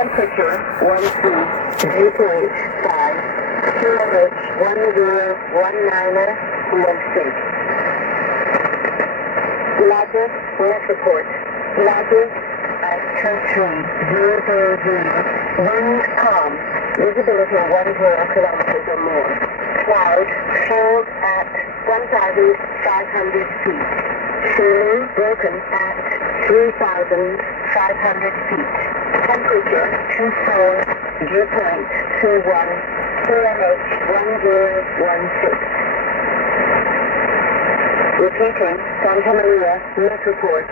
Temperature 13, dew point 5, QNH 1019 6. Ladder, net report. Ladder at 23000. Wind calm. Visibility 10 kilometers or more. Cloud, field at 1,500 feet. Ceiling broken at 3,500 feet. Temperature 24, dew point 21, QNH 1016. Repeating, Santa Maria, net report.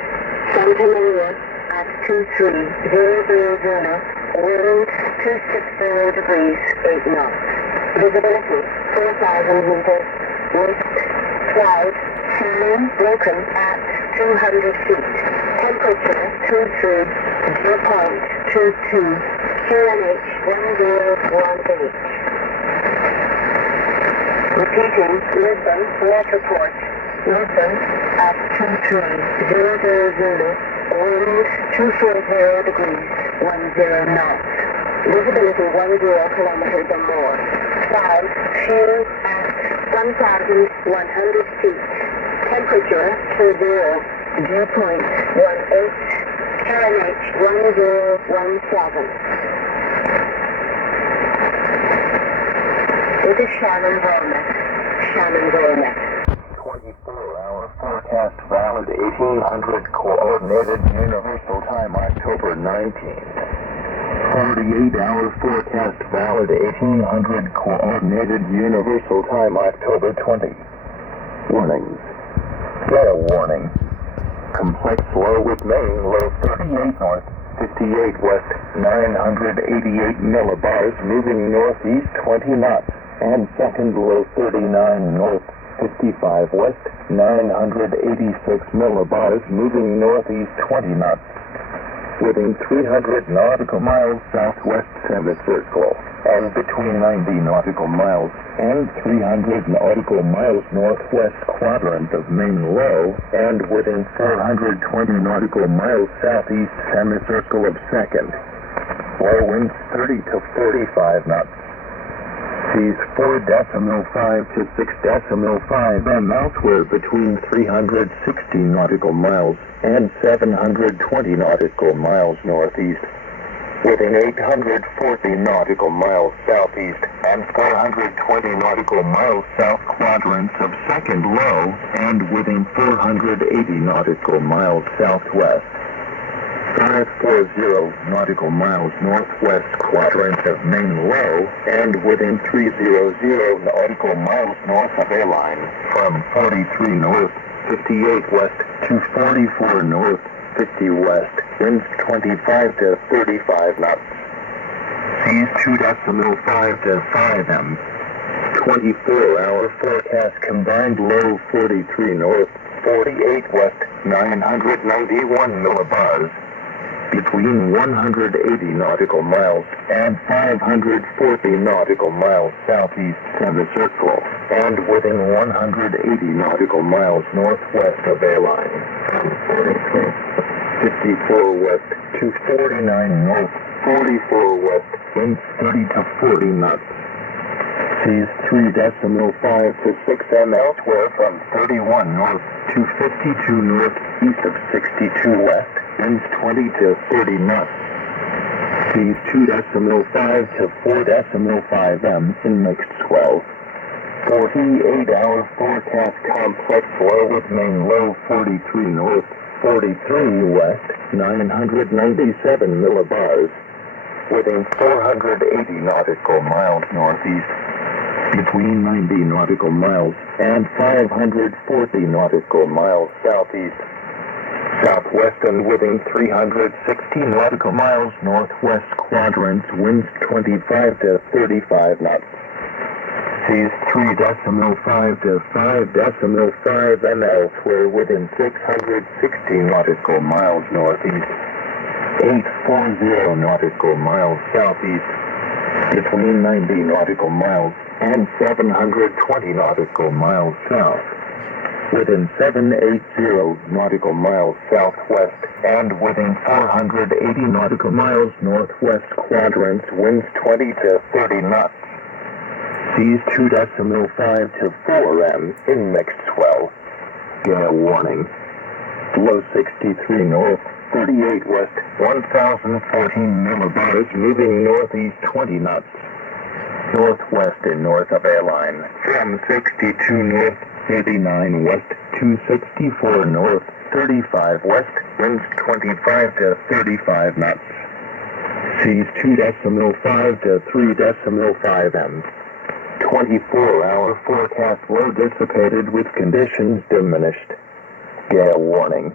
Santa Maria at 23000, wind 260 degrees, 8 knots. Visibility 4,000 meters. West, cloud, ceiling broken at 200 feet. Temperature 23, dew point 22, QNH 1018. Repeating, Lisbon, net report. Lisbon at 23000, wind 240 degrees, 10 knots. Visibility 10 kilometers or more. Cloud, field at 1,100 feet. Temperature 20, dew point 18, QNH 1017. This is Shannon Volnek. Shannon Volnek. 24-hour forecast valid 1800 coordinated universal time October 19th. 48-hour forecast valid 1800 coordinated universal time October 20. Warnings. Gale warning. Complex low with main low 38 north, 58 west, 988 millibars moving northeast 20 knots, and second low 39 north, 55 west, 986 millibars moving northeast 20 knots, within 300 nautical miles southwest semicircle, and between 90 nautical miles and 300 nautical miles northwest quadrant of main low, and within 420 nautical miles southeast semicircle of second. Low winds 30 to 45 knots. Seas 4.5 to 6.5 and elsewhere between 360 nautical miles and 720 nautical miles northeast, within 840 nautical miles southeast and 420 nautical miles south quadrants of second low, and within 480 nautical miles southwest. 540 nautical miles northwest quadrant of main low, and within 300 nautical miles north of A line, from 43 north, 58 west to 44 north, 50 west, winds 25 to 35 knots. Seas 2.5 to 5 m. 24-hour forecast combined low 43 north, 48 west, 991 millibars. Between 180 nautical miles and 540 nautical miles southeast semicircle, and within 180 nautical miles northwest of A line, from 54 west to 49 north, 44 west, winds 30 to 40 knots. Seas 3.5 to 6 m elsewhere from 31 north to 52 north, east of 62 west, winds 20 to 30 knots. Seas 2.5 to 4.5 m in mixed swell. 48-hour forecast complex low with main low 43 north, 43 west, 997 millibars, within 480 nautical miles northeast, between 90 nautical miles and 540 nautical miles southeast, southwest, and within 360 nautical miles northwest quadrants, winds 25 to 35 knots. Seas 3.5 to 5.5 m elsewhere within 660 nautical miles northeast, 840 nautical miles southeast, between 90 nautical miles and 720 nautical miles south. within 780 nautical miles southwest, and within 480 nautical miles northwest quadrants, winds 20 to 30 knots. Seas 2.5 to 4 m in mixed swell. Gale warning. Low 63 north, 38 west, 1,014 millibars, moving northeast 20 knots. Northwest and north of airline, from 62 north, 39 west, 264 north, 35 west, winds 25 to 35 knots. Seas 2.5 to 3.5 m. 24-hour forecast low dissipated with conditions diminished. Gale warning.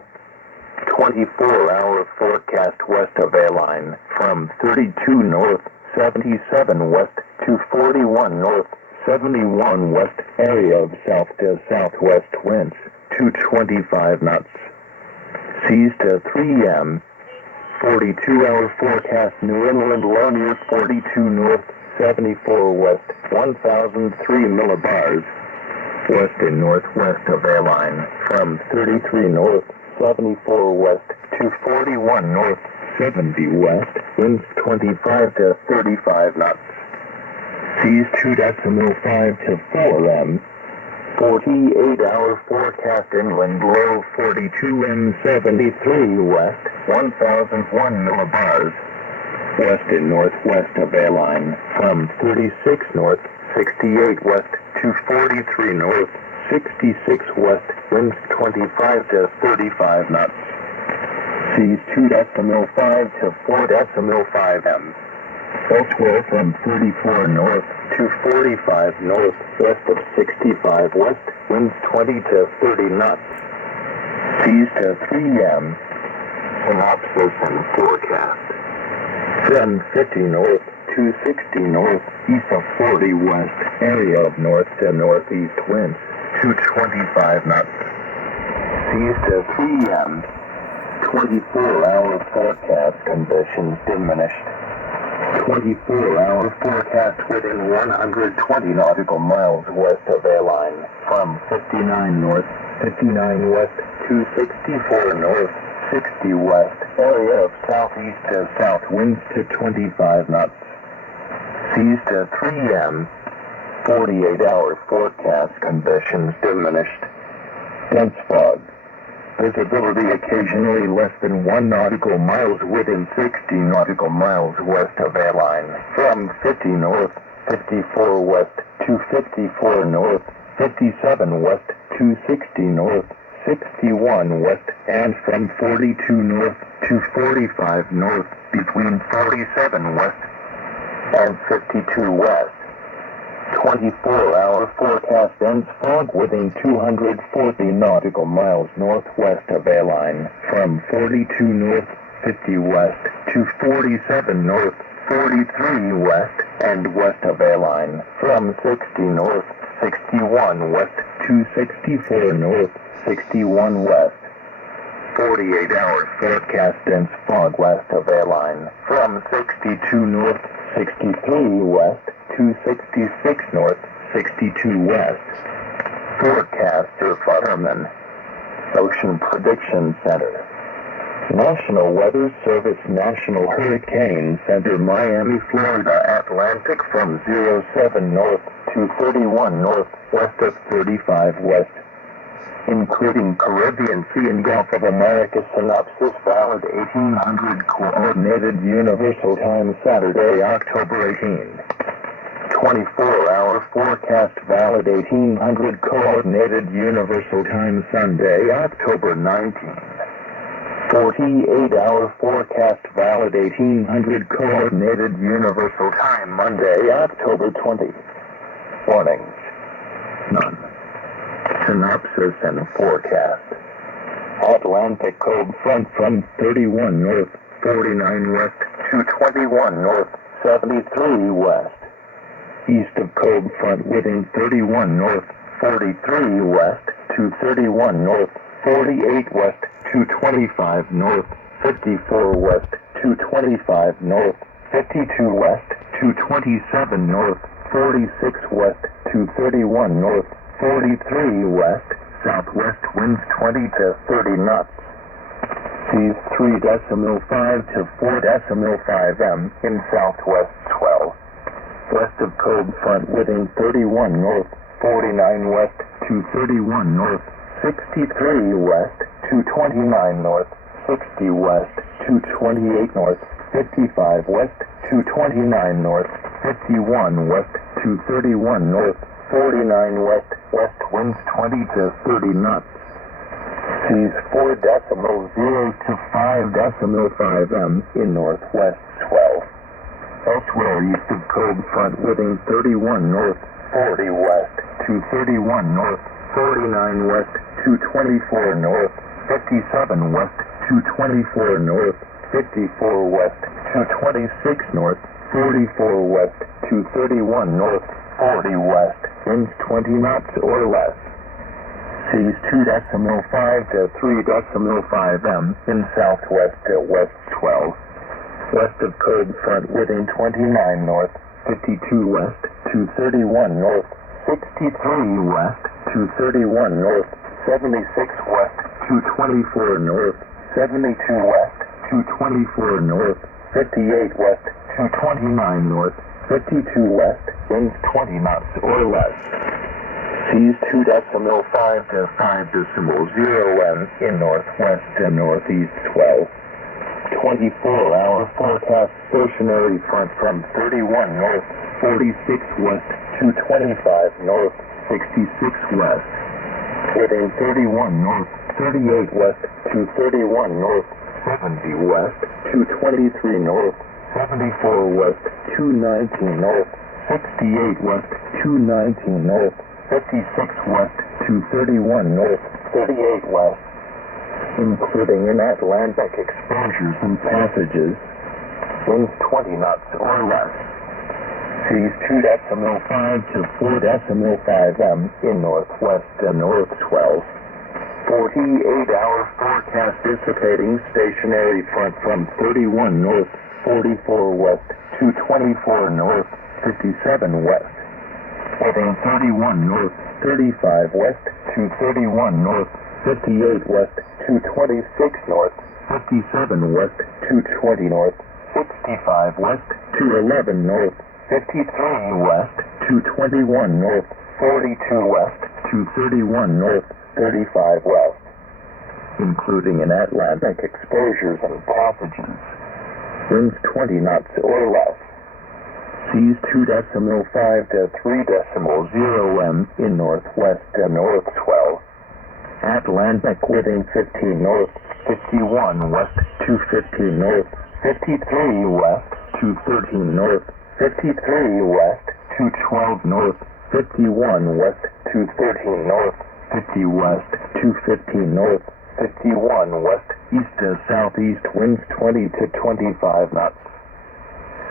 24-hour forecast west of airline, from 32 north, 77 west, to 41 north, 71 west, area of south to southwest winds, 225 knots. Seas to 3 m. 42-hour forecast New England low near 42 north, 74 west, 1,003 millibars. West and northwest of airline, from 33 north, 74 west, to 41 north, 70 west, winds 25 to 35 knots. Seas 2.5 to 4 m. 48-hour forecast inland low 42 m, 73 west, 1,001 millibars. West and northwest of airline, from 36 north, 68 west, to 43 north, 66 west, winds 25 to 35 knots. Seas 2.5 to 4.5 m. Elsewhere from 34 north to 45 north, west of 65 west, winds 20 to 30 knots. Seas to 3 m. Synopsis and forecast. From 50 north to 60 north, east of 40 west, area of north to northeast winds, 225 knots. Seas to 3 m. 24-hour forecast conditions diminished. 24-hour forecast within 120 nautical miles west of airline, from 59 north, 59 west, to 64 north, 60 west, area of southeast to south winds to 25 knots. Seas to 3 m. 48-hour forecast conditions diminished. Dense fog. Visibility occasionally less than 1 nautical miles within 60 nautical miles west of airline, from 50 north, 54 west, to 54 north, 57 west, to 60 north, 61 west, and from 42 north to 45 north, between 47 west and 52 west. 24-hour forecast dense fog within 240 nautical miles northwest of airline, from 42 north, 50 west, to 47 north, 43 west, and west of airline, from 60 north, 61 west, to 64 north, 61 west. 48-hour forecast dense fog west of airline, from 62 north, 63 west, to 66 north, 62 west. Forecaster Futterman. Ocean Prediction Center. National Weather Service National Hurricane Center, Miami, Florida, Atlantic from 07 north to 31 north, west of 35 west. Including Caribbean Sea and Gulf of America. Synopsis valid 1800 Coordinated Universal Time Saturday, October 18. 24-hour forecast valid 1800 Coordinated Universal Time Sunday, October 19. 48-hour forecast valid 1800 Coordinated Universal Time Monday, October 20. Warnings. None. Synopsis and forecast. Atlantic cold front from 31 north, 49 west, to 21 north, 73 west. East of cold front within 31 north, 43 west, to 31 north, 48 west, to 25 north, 54 west, to 25 north, 52 west, to 27 north, 46 west, to 31 north, 43 west, southwest winds 20 to 30 knots. Seas 3.5 to 4.5 m in southwest 12. West of cold front within 31 north, 49 west, 231 north, 63 west, 229 north, 60 west, 228 north, 55 west, 229 north, 51 west, 231 north, 49 west, west winds 20 to 30 knots. Seas 4.0 to 5.5 m in northwest 12. Elsewhere east of cold front within 31 north, 40 west, 231 north, 49 west, 224 north, 57 west, 224 north, 54 west, 226 north, 44 west, 231 north, 40 west, winds 20 knots or less. Seas 2.5 to 3.5 m in southwest to west 12. West of cold front within 29 north, 52 west, 231 north, 63 west, 231 north, 76 west, 224 north, 72 west, 224 north, 58 west, 229 north, 52 west, winds 20 knots or less. Seas 2.5 to 5.0 m in northwest and northeast 12. 24-hour forecast stationary front from 31 north, 46 west, 225 north, 66 west. Within 31 north, 38 west, 231 north, 70 west, 223 north, 74 west, 219 north, 68 west, 219 north, 56 west, 231 north, 38 west, including in Atlantic exposures and passages, winds 20 knots or less. Seas 2.5 to 4.5 m in northwest and north 12. 48-hour forecast dissipating stationary front from 31 north, 44 west, 224 north, 57 west. Within 31 north, 35 west, 231 north, 58 west, 226 north, 57 west, 220 north, 65 west, 211 north, 53 west, 221 north, 42 west, 231 north, 35 west, including in Atlantic exposures and passages. Winds 20 knots or less. Seas 2.5 to 3.0 m in northwest and north 12. Atlantic within 15 north, 51 west, 215 north, 53 west, 213 north, 53 west, 212 north, 51 west, 213 north, 50 west, 215 north, 51 west, east to southeast winds 20 to 25 knots.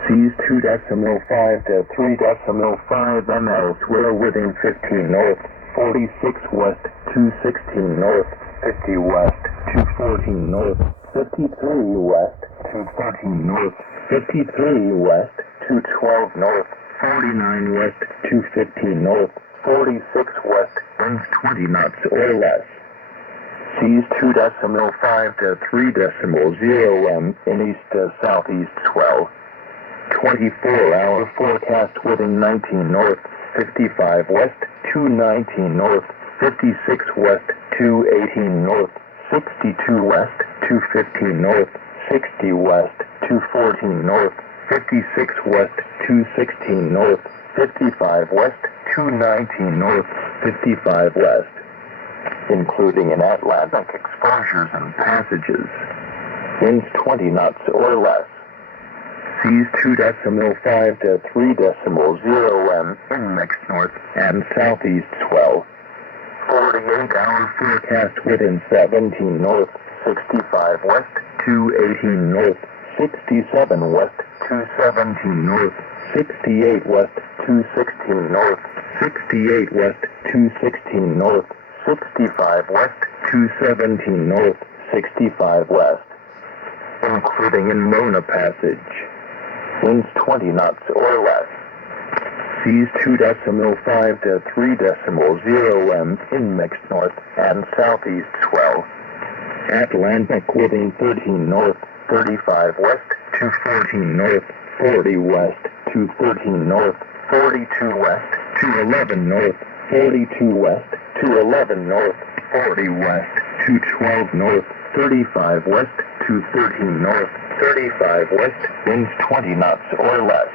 Seas 2.5 to 3.5 m elsewhere within 15 north, 46 west, 216 north, 50 west, 214 north, 53 west, 213 north, 53 west, 212 north, 49 west, 215 north, 46 west, winds 20 knots or less. Seas 2.5 to 3.0 m in east to southeast 12. 24-hour forecast within 19 north, 55 west, 219 north, 56 west, 218 north, 62 west, 215 north, 60 west, 214 north, 56 west, 216 north, 55 west, 219 north, 55 west, including in Atlantic exposures and passages. Winds 20 knots or less. Seas 2.5 to 3.0 m in mixed north and southeast 12. 48-hour forecast within 17 north, 65 west, 218 north, 67 west, 217 north, 68 west, 216 north, 68 west, 216 north, 65 west, 217 north, 65 west, including in Mona Passage. Winds 20 knots or less. Seas 2.5 to 3.0 M in mixed north and southeast swell. Atlantic within 13 north, 35 west to 14 north, 40 west to 13 north, 42 west to 11 north, 42 west to 11 north, 40 west to 12 north, 35 west to 13 north, 35 west, winds 20 knots or less.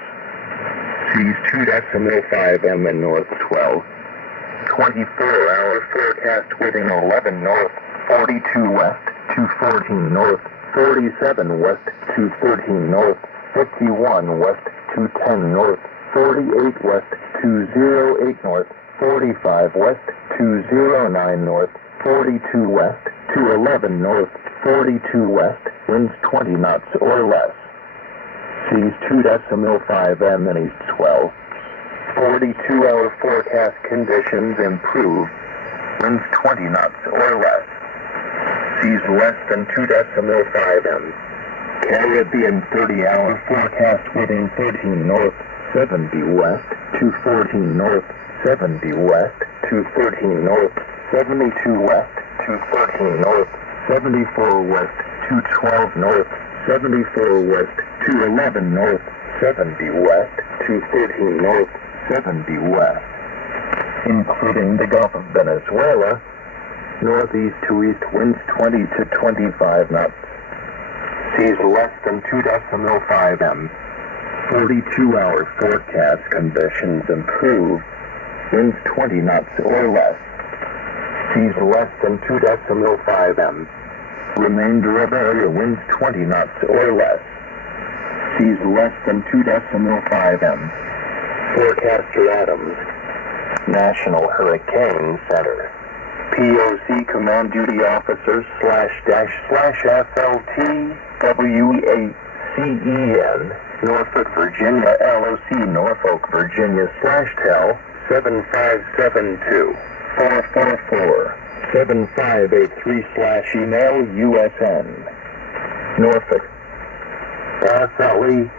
Seas 2.5 M in north swell. 24-hour forecast within 11 north, 42 west to 14 north, 47 west to 13 north, 51 west to 10 north, 48 west to 08 north, 45 west to 09 north, 42 west to 11 north, 42 west, winds 20 knots or less. Seas 2.5 M in east swell. 42-hour forecast conditions improve, winds 20 knots or less. Seas less than 2.5 M. Caribbean 30-hour forecast within 13 north, 70 west to 14 north, 70 west to 13 north, 72 west to 13 north, 74 west to 12 north, 74 west to 11 north, 70 west to 13 north, 70 west, including the Gulf of Venezuela. Northeast to east winds 20 to 25 knots. Seas less than 2.5 M. 42-hour forecast conditions improve, winds 20 knots or less. Seas less than 2.5 M. Remainder of area winds 20 knots or less. Seas less than 2.5 M. Forecaster Adams, National Hurricane Center. POC Command Duty Officer /FLT WEACEN, Norfolk, Virginia, LOC, Norfolk, Virginia, /TEL 7572-444-7583 email USN. Norfolk, SLE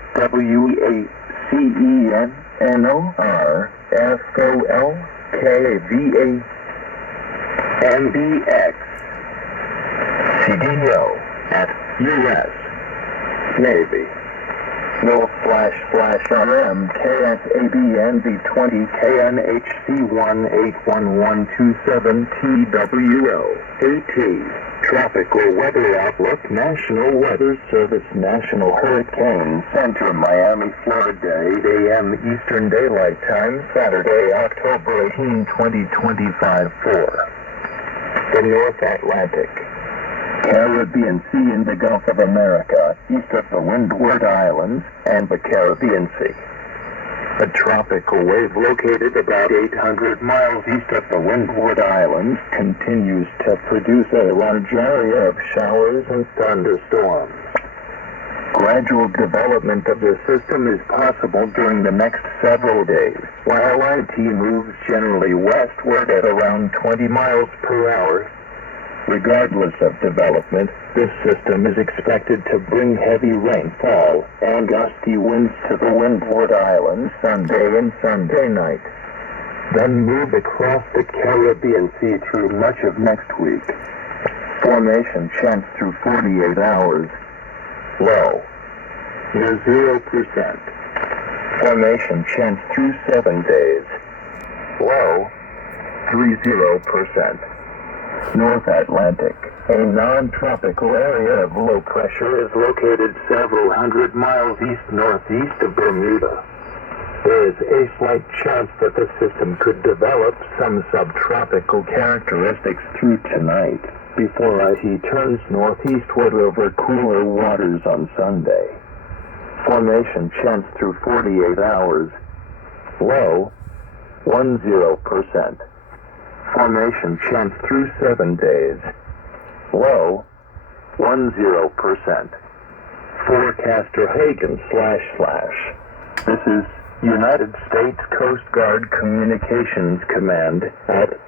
WEACEN NORFOLKVA MBX CDO at U.S. Navy. No /RM KSABNV20 KNHC181127TWO AT. Tropical Weather Outlook, National Weather Service, National Hurricane Center, Miami, Florida, 8 a.m. Eastern Daylight Time, Saturday, October 18, 2025, 4. The North Atlantic, Caribbean Sea and the Gulf of America, east of the Windward Islands and the Caribbean Sea. A tropical wave located about 800 miles east of the Windward Islands continues to produce a large area of showers and thunderstorms. Gradual development of the system is possible during the next several days, while IT moves generally westward at around 20 miles per hour. Regardless of development, this system is expected to bring heavy rainfall and gusty winds to the Windward Islands Sunday and Sunday night, then move across the Caribbean Sea through much of next week. Formation chance through 48 hours. Low, near 0%. Formation chance through 7 days. Low, 30%. North Atlantic, a non-tropical area of low pressure, is located several hundred miles east-northeast of Bermuda. There is a slight chance that the system could develop some subtropical characteristics through tonight, before IT turns northeastward over cooler waters on Sunday. Formation chance through 48 hours. Low, 10%. Formation chance through 7 days. Low, 10%. Forecaster Hagen // This is United States Coast Guard Communications Command at